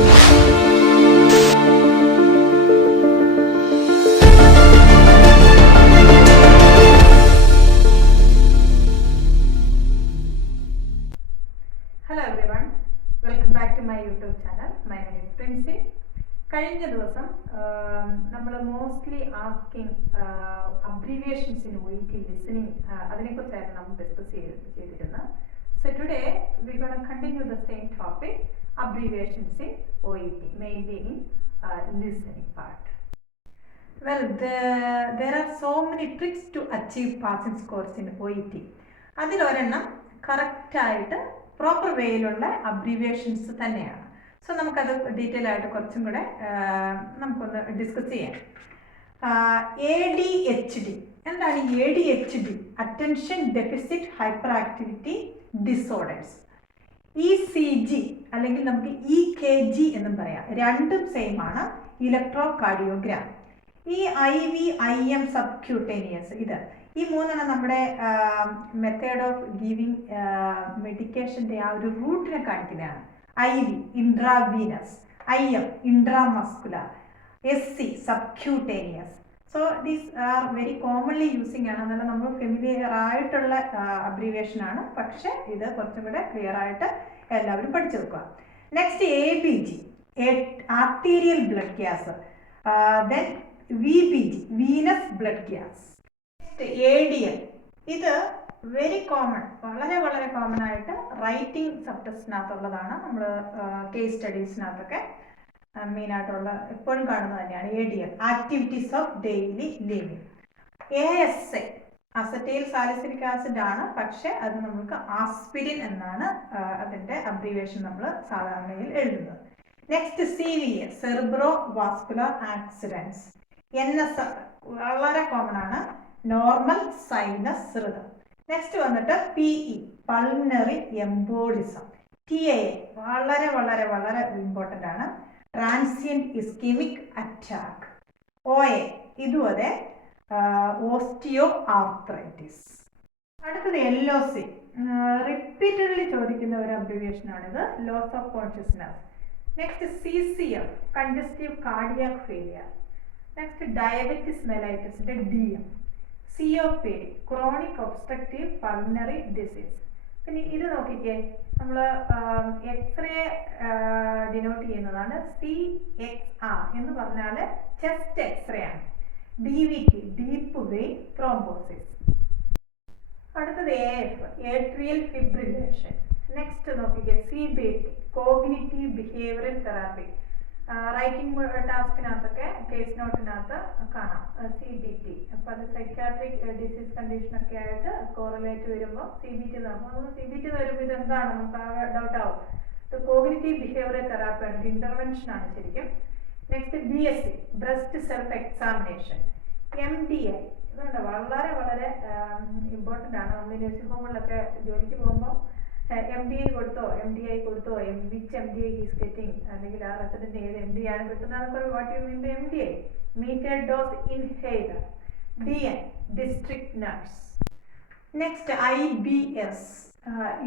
Hello everyone, welcome back to my YouTube channel. My name is Princy. കഴിഞ്ഞ ദിവസം നമ്മൾ mostly asking abbreviations in OET listening അതിനെക്കുറിച്ചായിരുന്നു നമ്മൾ discuss ചെയ്തിരുന്നത്. So today we gonna continue the same topic, abbreviations in OET, mainly in listening part. Well, there are so many tricks to achieve passing scores in OET. അതിലൊരെണ്ണം കറക്റ്റായിട്ട് proper വേയിലുള്ള abbreviations തന്നെയാണ്. So നമുക്കത് detail ആയിട്ട് കുറച്ചും കൂടെ നമുക്കൊന്ന് discuss ചെയ്യാം. ADHD എന്താണ് ADHD? Attention deficit hyper activity disorders. ECG അല്ലെങ്കിൽ നമുക്ക് EKG എന്നും പറയാം, രണ്ടും സെയിം ആണ്, ഇലക്ട്രോ കാർഡിയോഗ്രാം. ഈ IV IM സബ്ക്യൂട്ടേനിയസ്, ഈ മൂന്നെണ്ണം നമ്മുടെ മെത്തേഡ് ഓഫ് ഗിവിങ് മെഡിക്കേഷൻ്റെ ആ ഒരു റൂട്ടിനെ കാണിക്കുന്നതാണ്. IV intravenous, IM intramuscular, SC subcutaneous. So these are very commonly using ആണ്, അതല്ല നമ്മൾ ഫെമിലിയർ ആയിട്ടുള്ള അബ്രീവിയേഷൻ ആണ്, പക്ഷെ ഇത് കുറച്ചും കൂടെ ക്ലിയർ ആയിട്ട് എല്ലാവരും പഠിച്ചു വെക്കുക. Next ABG, arterial blood gas. Then VBG, venous blood gas. ADL, ഇത് വെരി കോമൺ, വളരെ വളരെ കോമൺ ആയിട്ട് റൈറ്റിംഗ് സബ് ടെസ്റ്റിനകത്തുള്ളതാണ്. നമ്മൾ കേസ് സ്റ്റഡീസിനകത്തൊക്കെ മെയിനായിട്ടുള്ള എപ്പോഴും കാണുന്നത് തന്നെയാണ് ADL, activities of daily living. ASA, acetyl salicylic acid ആണ്, പക്ഷെ അത് നമുക്ക് ആസ്പിരിൻ എന്നാണ് അതിൻ്റെ അബ്രീവിയേഷൻ നമ്മൾ സാധാരണയിൽ എഴുതുന്നത്. Next CVA, cerebro vascular accidents. NS വളരെ കോമൺ ആണ്, നോർമൽ സൈനസ് റിതം. നെക്സ്റ്റ് വന്നിട്ട് PE, പൾമണറി എംബോളിസം. TIA വളരെ വളരെ വളരെ ഇമ്പോർട്ടൻ്റ് ആണ്, ട്രാൻസിയന്റ് ഇസ്കീമിക് അറ്റാക്ക്. OA ഇതും അതെ, ഓസ്റ്റിയോ ആർത്രൈറ്റിസ്. അടുത്തത് LOC, റിപ്പീറ്റഡ്ലി ചോദിക്കുന്ന ഒരു അബ്രിവിയേഷൻ ആണിത്, loss of consciousness. Next CCF, congestive cardiac failure. Next diabetes മെലൈറ്റസിന്റെ DM. COPD, chronic obstructive pulmonary disease. പിന്നെ ഇത് നോക്കിക്കേ, നമ്മൾ എക്സ്റേ ഡിനോട്ട് ചെയ്യുന്നതാണ് CXR എന്ന് പറഞ്ഞാൽ ചെസ്റ്റ് എക്സ്റേ ആണ്. DVT, deep vein thrombosis. അടുത്തത് AF, ഏട്രിയൽ ഫിബ്രിലേഷൻ. നെക്സ്റ്റ് നോക്കിക്കേ CBT, cognitive behavioural therapy. Writing ടാസ്കിനകത്തൊക്കെ കേസ് നോട്ടിനകത്ത് കാണാം CBT. അപ്പോൾ അത് സൈക്യാട്രിക് ഡിസീസ് കണ്ടീഷനൊക്കെ ആയിട്ട് കോറിലേറ്റ് വരുമ്പോൾ CBT നോക്കും. CBT വരുമ്പോൾ ഇതെന്താണ് നമുക്ക് ആ ഡൗട്ട് ആവും. ഇത് കോഗ്നിറ്റീവ് ബിഹേവിയറൽ തെറാപ്പി ആണ്, ഇന്റർവെൻഷൻ ആണ് ശരിക്കും. Next BSc, breast self examination. MDI, ഇതുണ്ട് വളരെ വളരെ ഇമ്പോർട്ടൻ്റ് ആണ്. നമ്മൾ നഴ്സിംഗ് ഹോമുകളിലൊക്കെ ജോലിക്ക് പോകുമ്പോൾ MDI കൊടുത്തോ, MDI കൊടുത്തോ, വിച്ച് MDI ഈസ് ഗെറ്റിംഗ്, അല്ലെങ്കിൽ ആ റെസിഡന്റ് ഏത് MDI ആണ് കിട്ടുന്നത്, what you mean by MDI? Metered dose inhaler. DN, district nurse. Next IBS,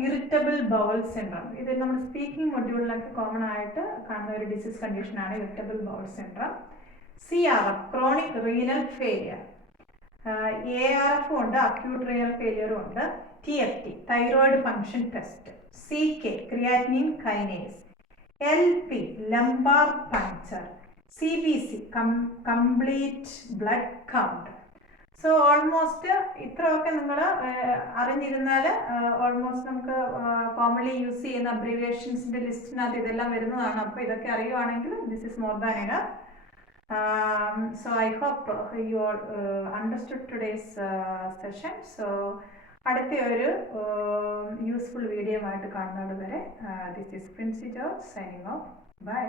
irritable bowel syndrome. ഇത് നമ്മൾ സ്പീക്കിംഗ് മൊഡ്യൂളിലൊക്കെ കോമൺ ആയിട്ട് കാണുന്ന ഒരു ഡിസീസ് കണ്ടീഷനാണ് irritable bowel syndrome. CRF, chronic renal failure. ARF ഉണ്ട്, അക്യൂട്ട് റീനൽ ഫെയിലിയറും ഉണ്ട്. TFT, thyroid function test. CK, creatinine kinase. LP, lumbar puncture. CBC, complete blood count. So almost ഇത്രയൊക്കെ നിങ്ങൾ അറിഞ്ഞിരുന്നാൽ ഓൾമോസ്റ്റ് നമുക്ക് കോമൺലി യൂസ് ചെയ്യുന്ന അബ്രീവിയേഷൻസിൻ്റെ ലിസ്റ്റിനകത്ത് ഇതെല്ലാം വരുന്നതാണ്. അപ്പോൾ ഇതൊക്കെ അറിയുവാണെങ്കിൽ this is more than enough. So I hope you all understood today's session. So അടുത്ത ഒരു യൂസ്ഫുൾ വീഡിയോ ആയിട്ട് കാണുന്നത് വരെ this is Princy George signing off. By.